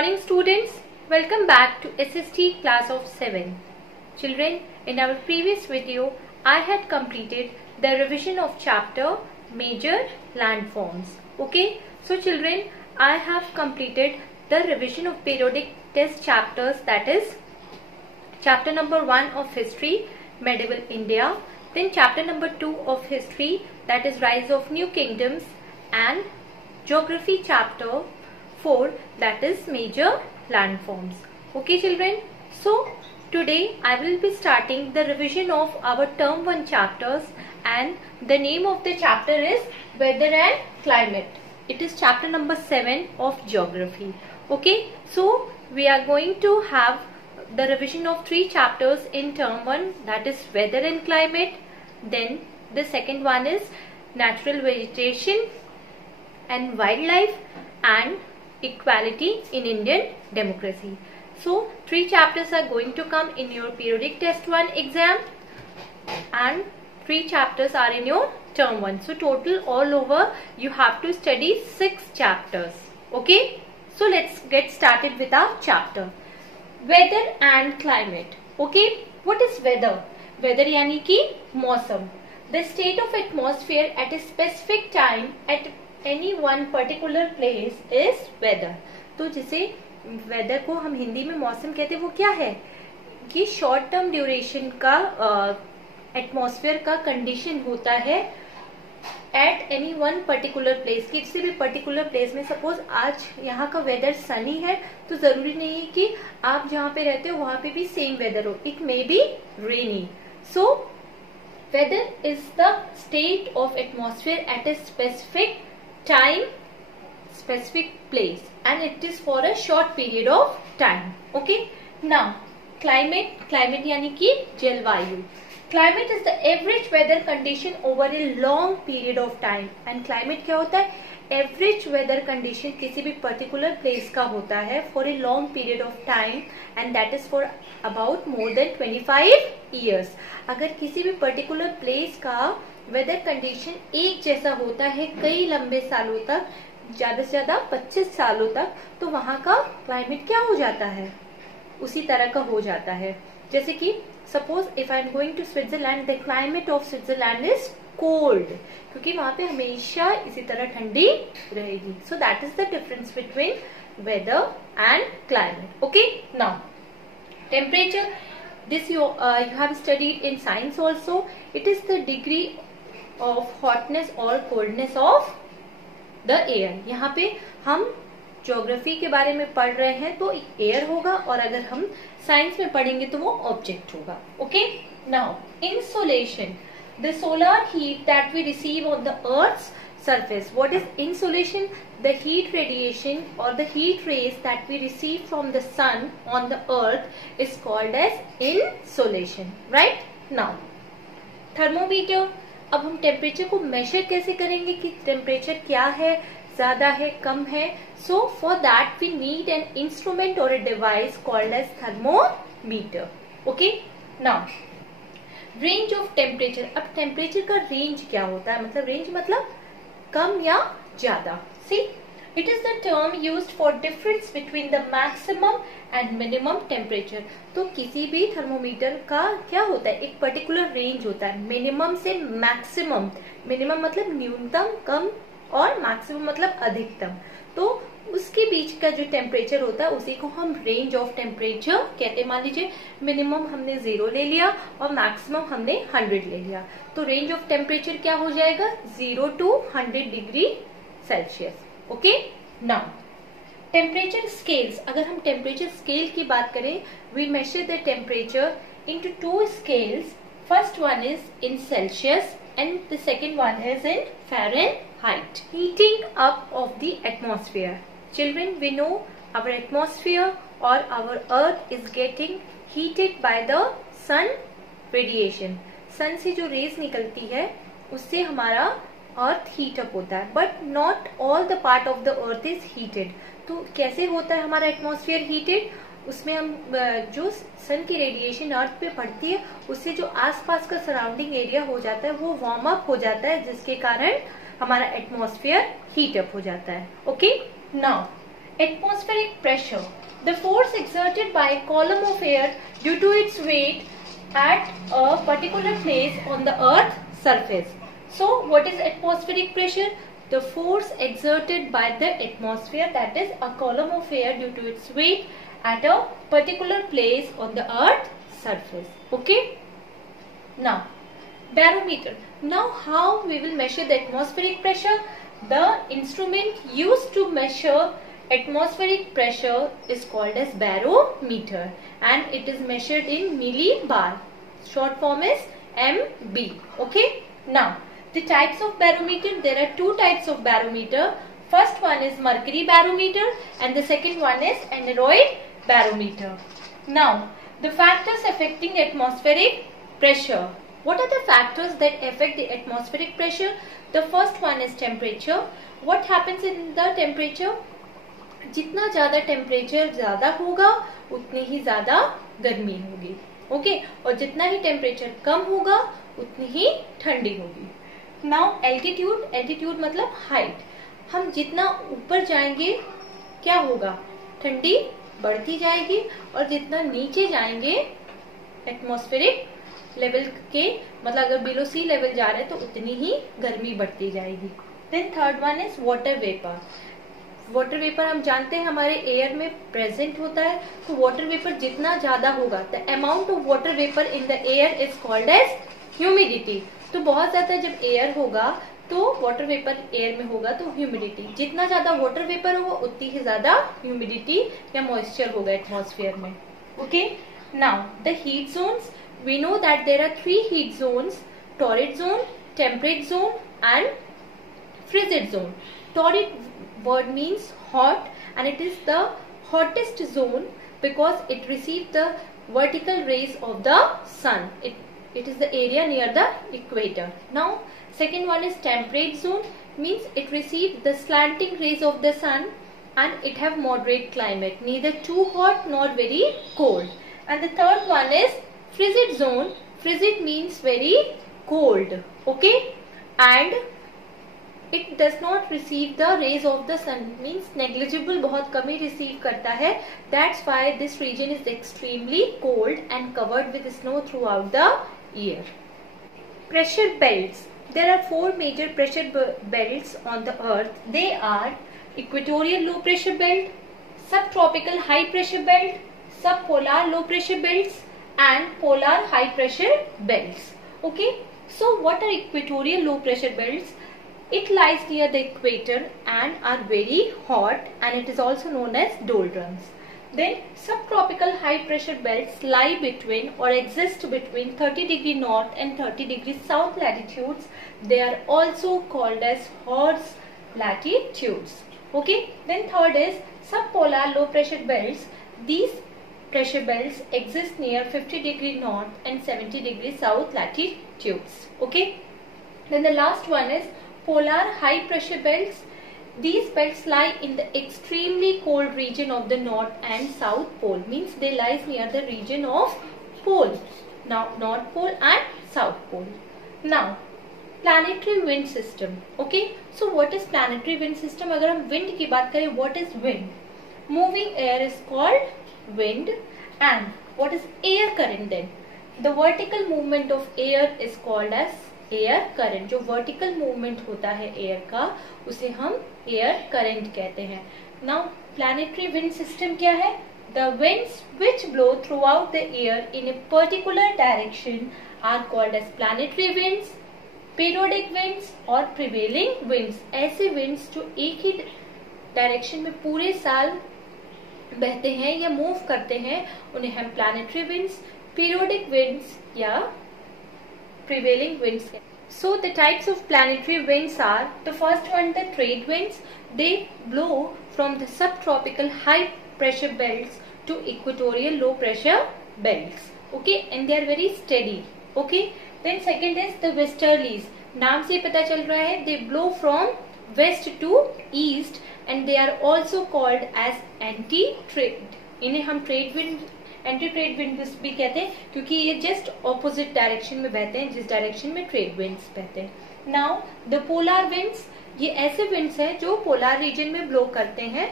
morning students, welcome back to SST class of 7. Children, in our previous video, I had completed the revision of chapter Major Landforms. Okay, so children, I have completed the revision of periodic test chapters, that is chapter number 1 of History, Medieval India, then chapter number 2 of History, that is Rise of New Kingdoms, and Geography chapter 4, that is Major Landforms. Okay children, so today I will be starting the revision of our term 1 chapters, and the name of the chapter is Weather and Climate. It is chapter number 7 of Geography. Okay, so we are going to have the revision of 3 chapters in term 1, that is Weather and Climate. Then the second one is Natural Vegetation and Wildlife and Equality in Indian Democracy. So 3 chapters are going to come in your periodic test 1 exam and 3 chapters are in your term 1. So total all over you have to study 6 chapters. Okay, so let's get started with our chapter Weather and Climate. Okay, what is weather? Weather यानी कि मौसम. The state of atmosphere at a specific time at any one particular place is weather. तो जिसे weather को हम हिंदी में मौसम कहते हैं वो क्या है कि शॉर्ट टर्म ड्यूरेशन का एटमॉस्फेयर का कंडीशन होता है at any one particular place. किसी भी पर्टिकुलर प्लेस में सपोज आज यहाँ का वेदर सनी है तो जरूरी नहीं है कि आप जहाँ पे रहते हो वहां पे भी सेम वेदर हो. It may be rainy. So weather is the state of atmosphere at a specific time, specific place, and it is for a short period of time. Okay, now climate यानी कि जलवायु. Climate is the average weather condition over a long period of time. And climate क्या होता है? Average weather condition किसी भी particular place का होता है for a long period of time, and that is for about more than 25 years. अगर किसी भी particular place का weather condition एक जैसा होता है कई लंबे सालों तक, ज्यादा से ज्यादा 25 सालों तक, तो वहां का climate क्या हो जाता है? उसी तरह का हो जाता है. जैसे कि suppose if I am going to Switzerland, the climate of Switzerland is cold, क्योंकि वहां पे हमेशा इसी तरह ठंडी रहेगी. So that is the difference between weather and climate. Okay, now temperature, this you have studied in science also. It is the degree of hotness or coldness of the air. यहाँ पे हम ज्योग्राफी के बारे में पढ़ रहे हैं तो एयर होगा, और अगर हम साइंस में पढ़ेंगे तो वो ऑब्जेक्ट होगा. Okay, now insolation, the solar heat that we receive on the earth's surface. What is insolation? The heat radiation or the heat rays that we receive from the sun on the earth is called as insolation. Right? Now, thermometer. अब हम temperature को major कैसे करेंगे कि temperature क्या है, ज्यादा है, कम है. So for that we need an instrument और a device called as thermometer. Okay, now range of temperature. अब टेम्परेचर का रेंज क्या होता है? मतलब रेंज मतलब कम या ज्यादा. See, it is the term used for difference between the maximum and minimum temperature. तो किसी भी थर्मोमीटर का क्या होता है? एक पर्टिकुलर रेंज होता है, मिनिमम से मैक्सिमम. मिनिमम मतलब न्यूनतम, कम, और मैक्सिमम मतलब अधिकतम. तो उसके बीच का जो टेम्परेचर होता है उसी को हम रेंज ऑफ टेम्परेचर कहते हैं. मान लीजिए मिनिमम हमने 0 ले लिया और मैक्सिमम हमने 100 ले लिया, तो रेंज ऑफ टेम्परेचर क्या हो जाएगा? 0 to 100 degree Celsius. Okay, now temperature scales. अगर हम टेम्परेचर स्केल की बात करें, we measure the temperature into 2 scales. First one is in Celsius and the second one is in Fahrenheit. Heating up of the atmosphere. Children, we know our atmosphere or our earth is getting heated by the sun radiation. sun से जो rays निकलती है उससे हमारा earth heat up होता है, but not all the part of the earth is heated. तो कैसे होता है हमारा atmosphere heated? उसमें हम जो सन की रेडिएशन अर्थ पे पड़ती है उससे जो आसपास का सराउंडिंग एरिया हो जाता है वो वार्म अप हो जाता है, जिसके कारण हमारा एटमॉस्फेयर हीट अप हो जाता है. Okay, now Atmospheric pressure, the force exerted by a column of air due to its weight at a particular place on the earth's surface. So what is atmospheric pressure? The force exerted by the atmosphere, that is a column of air due to its weight at a particular place on the earth's surface. Okay. Now barometer. Now how we will measure the atmospheric pressure? The instrument used to measure atmospheric pressure is called as barometer, and it is measured in millibar. Short form is MB. Okay. Now the types of barometer, there are two types of barometer. First one is mercury barometer and the second one is aneroid barometer. Now the factors affecting atmospheric pressure. What are the factors that affect the atmospheric pressure? The first one is temperature. What happens in the temperature? जितना ज़्यादा temperature ज़्यादा होगा उतनी ही ज़्यादा गर्मी होगी. Okay. और जितना ही टेम्परेचर कम होगा उतनी ही ठंडी होगी. Now altitude. एल्टीट्यूड मतलब हाइट. हम जितना ऊपर जाएंगे क्या होगा? ठंडी बढ़ती जाएगी, और जितना नीचे जाएंगे एटमॉस्फेरिक लेवल के, मतलब अगर बिलो सी लेवल जा रहे हैं तो उतनी ही गर्मी बढ़ती जाएगी. Then third one is water vapour. Water vapour हम जानते हैं हमारे एयर में प्रेजेंट होता है. तो वाटर वेपर जितना ज्यादा होगा, the amount of water vapour in the air is called as humidity. तो बहुत ज्यादा जब एयर होगा तो वाटर वेपर एयर में होगा तो ह्यूमिडिटी. जितना ज्यादा वाटर वेपर होगा उतनी ही ज्यादा ह्यूमिडिटी या मॉइस्चर होगा एटमॉस्फेयर में. Okay. Now the heat zones. We know that there are 3 heat zones: torrid zone, temperate zone and frigid zone. Torrid word means hot, and it is the hottest zone because it receives the vertical rays of the sun. It is the area near the equator. Now second one is temperate zone, means it receives the slanting rays of the sun and it have moderate climate, neither too hot nor very cold. And the third one is frigid zone. Frigid means very cold. Okay. And it does not receive the rays of the sun, means negligible, बहुत कम ही receive करता है. That's why this region is extremely cold and covered with snow throughout the year. Pressure belts. There are 4 major pressure belts on the earth. They are equatorial low pressure belt, subtropical high pressure belt, subpolar low pressure belts and polar high pressure belts. Okay. So what are equatorial low pressure belts? It lies near the equator and are very hot, and it is also known as doldrums. Then subtropical high pressure belts lie between or exist between 30° north and 30° south latitudes. They are also called as horse latitudes. Okay. Then third is subpolar low pressure belts. These pressure belts exist near 50° north and 70° south latitudes. Okay. Then the last one is polar high pressure belts. These belts lie in the extremely cold region of the north and south pole, means they lies near the region of pole. Now north pole and south pole. Now planetary wind system. Okay. So what is planetary wind system? अगर हम wind की बात करें, what is wind? Moving air is called wind. And what is air current then? The vertical movement of air is called as air current. जो vertical movement होता है air का उसे हम एयर करंट कहते हैं. नाउ प्लैनेटरी विंड सिस्टम क्या है? The winds which blow throughout the air in a particular direction are called as planetary winds, periodic winds और प्रिवेलिंग विंड्स. ऐसे विंड्स जो एक ही डायरेक्शन में पूरे साल बहते हैं या मूव करते हैं उन्हें हम प्लैनेटरी विंड्स, पीरियोडिक विंड्स या prevailing winds. So the types of planetary winds are, the first one, the trade winds. They blow from the subtropical high pressure belts to equatorial low pressure belts. Okay. And they are very steady. Okay. Then second is the westerlies. नाम से पता चल रहा है, they blow from west to east and they are also called as anti-trade. इन्हें हम trade wind, anti trade winds भी कहते हैं क्योंकि ये जस्ट ऑपोजिट डायरेक्शन में बहते हैं जिस डायरेक्शन में ट्रेड विंड्स बहते हैं. Now the polar winds. ये ऐसे विंड्स हैं जो पोलर रीजन में ब्लो करते हैं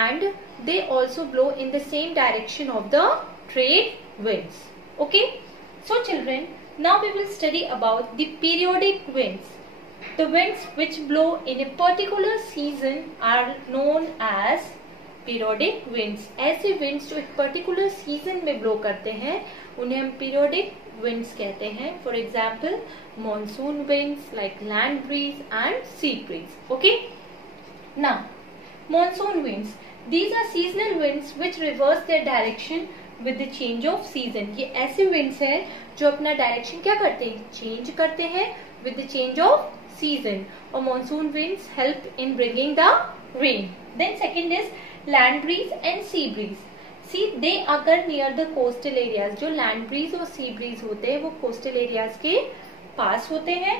and they also blow in the same direction of the trade winds. Okay, so children, now we will study about the periodic winds. The winds which blow in a particular season are known as periodic winds. ऐसे winds जो एक particular season में blow करते हैं उन्हें हम periodic winds कहते हैं. For example, monsoon winds like land breeze and sea breeze. Okay, now monsoon winds, these are seasonal winds which reverse their direction with the change of season. ये ऐसे winds हैं जो अपना direction क्या करते हैं, change करते हैं with the change of season. और monsoon winds help in bringing the rain. Then second is land breeze and sea breeze. See, they occur near the coastal areas. जो land breeze और sea breeze होते हैं वो coastal areas के पास होते हैं.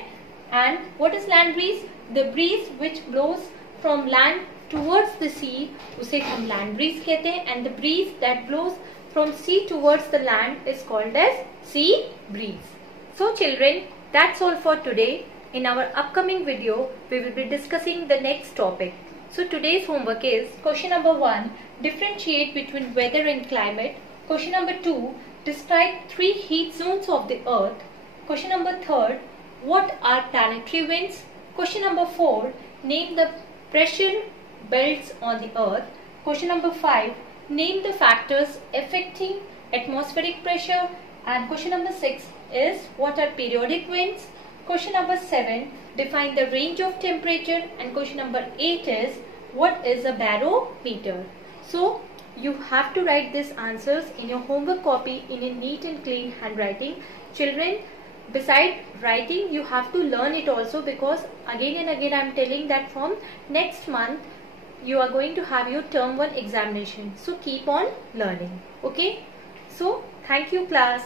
And what is land breeze? The breeze which blows from land towards the sea, उसे हम land breeze कहते हैं. And the breeze that blows from sea towards the land is called as sea breeze. So children, that's all for today. In our upcoming video, we will be discussing the next topic. So today's homework is question number 1, differentiate between weather and climate. Question number 2, describe 3 heat zones of the earth. Question number 3, what are planetary winds? Question number 4, name the pressure belts on the earth. Question number 5, name the factors affecting atmospheric pressure. And question number 6 is what are periodic winds. Question number 7, define the range of temperature. And question number 8 is what is a barometer. So you have to write these answers in your homework copy in a neat and clean handwriting. Children, beside writing you have to learn it also, because again and again I am telling that from next month you are going to have your term 1 examination. So keep on learning. Okay, so thank you class.